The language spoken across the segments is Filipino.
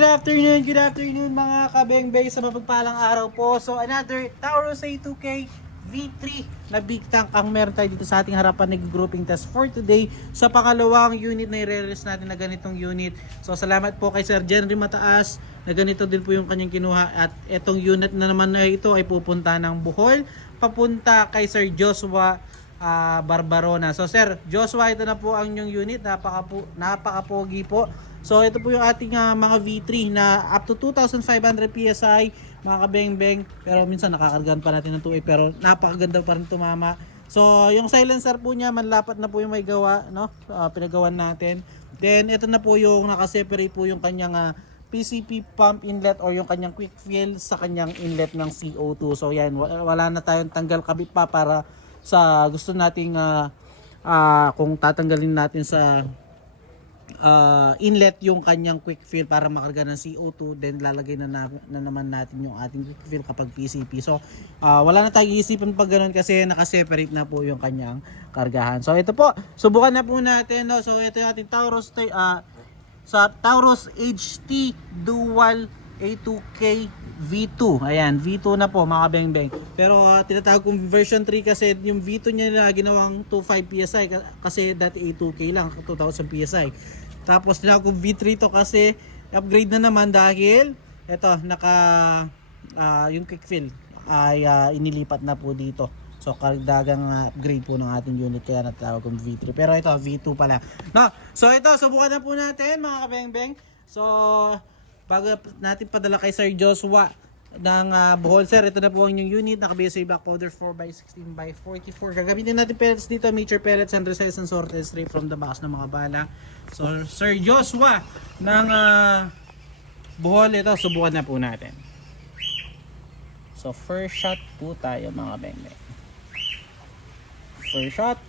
good afternoon mga kabengbeng sa mapagpalang araw po. So another Taurus A2K V3 na big tank ang meron tayo dito sa ating harapan, nag-grouping test for today sa pangalawang unit na i-release natin na ganitong unit. So salamat po kay Sir Jenry Mataas na ganito din po yung kanyang kinuha, at etong unit na naman na ito ay pupunta ng Bohol papunta kay Sir Joshua Barbarona. So Sir Joshua, ito na po ang inyong unit, napaka-pogi po. So ito po yung ating mga V3 na up to 2,500 PSI mga kabengbeng, pero minsan nakakargan pa natin ng 2A, pero napakaganda pa rin tumama. So yung silencer po niya manlapat na po yung may gawa, no? Pinagawan natin. Then ito na po yung nakaseparate po yung kanyang PCP pump inlet or yung kanyang quick fill sa kanyang inlet ng CO2. So yan, wala na tayong tanggal kabit pa para sa gusto nating kung tatanggalin natin sa inlet yung kanyang quick fill para makarga ng CO2, then lalagay na naman natin yung ating quick fill kapag PCP. So wala na tayong isipan pag ganun kasi nakaseparate na po yung kanyang kargahan. So ito po, subukan na po natin, no? So ito yung ating Taurus sa Taurus HT Dual A2K V2. Ayan, V2 na po mga bengbeng. Pero tinatawag kong version 3 kasi yung V2 niya na ginawang 25 PSI kasi dati A2K lang, 2000 PSI. Tapos tinatawag kong V3 to kasi upgrade na naman dahil eto yung quick fill ay inilipat na po dito. So karagdagang upgrade po ng ating unit kaya natawag kong V3. Pero ito V2 pala. No, so ito subukan na po natin mga kabengbeng. So bago natin padala kay Sir Joshua ng Bohol, Sir, ito na po ang inyong unit. Nakabase sa black powder 4x16x44. Gagamitin natin pellets dito, mature pellets and resize and sorted straight from the box ng mga bala. So Sir Joshua ng Bohol, ito subukan na po natin. So first shot po tayo mga bengbeng. First shot,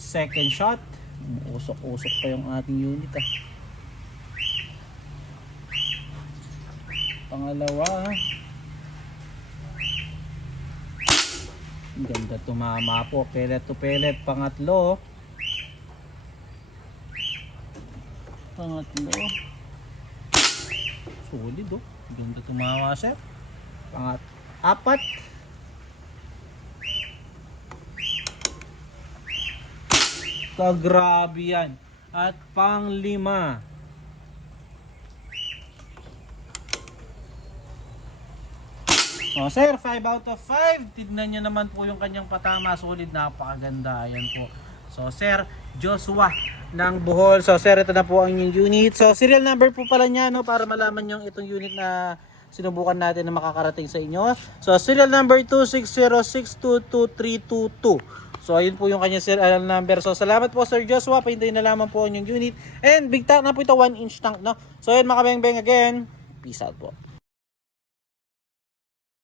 second shot. Usok-usok pa yung ating unit Pangalawa, ganda tumama po, pellet to pellet. Pangatlo, solid ganda tumama, sir. Apat, grabe yan. At panglima, sir, 5 out of 5. Tignan nyo naman po yung kanyang patama, solid, napakaganda. Ayan po. So Sir Joshua ng Bohol. So Sir, ito na po ang inyong unit. So serial number po pala niya, no, para malaman nyo itong unit na sinubukan natin na makakarating sa inyo. So serial number 260622322. So ayun po yung kanya serial number. So salamat po Sir Joshua, pahintayin na lamang po ang inyong unit. And big tank na po ito, 1-inch tank, no. So ayun mga kabengbeng, again, peace out po.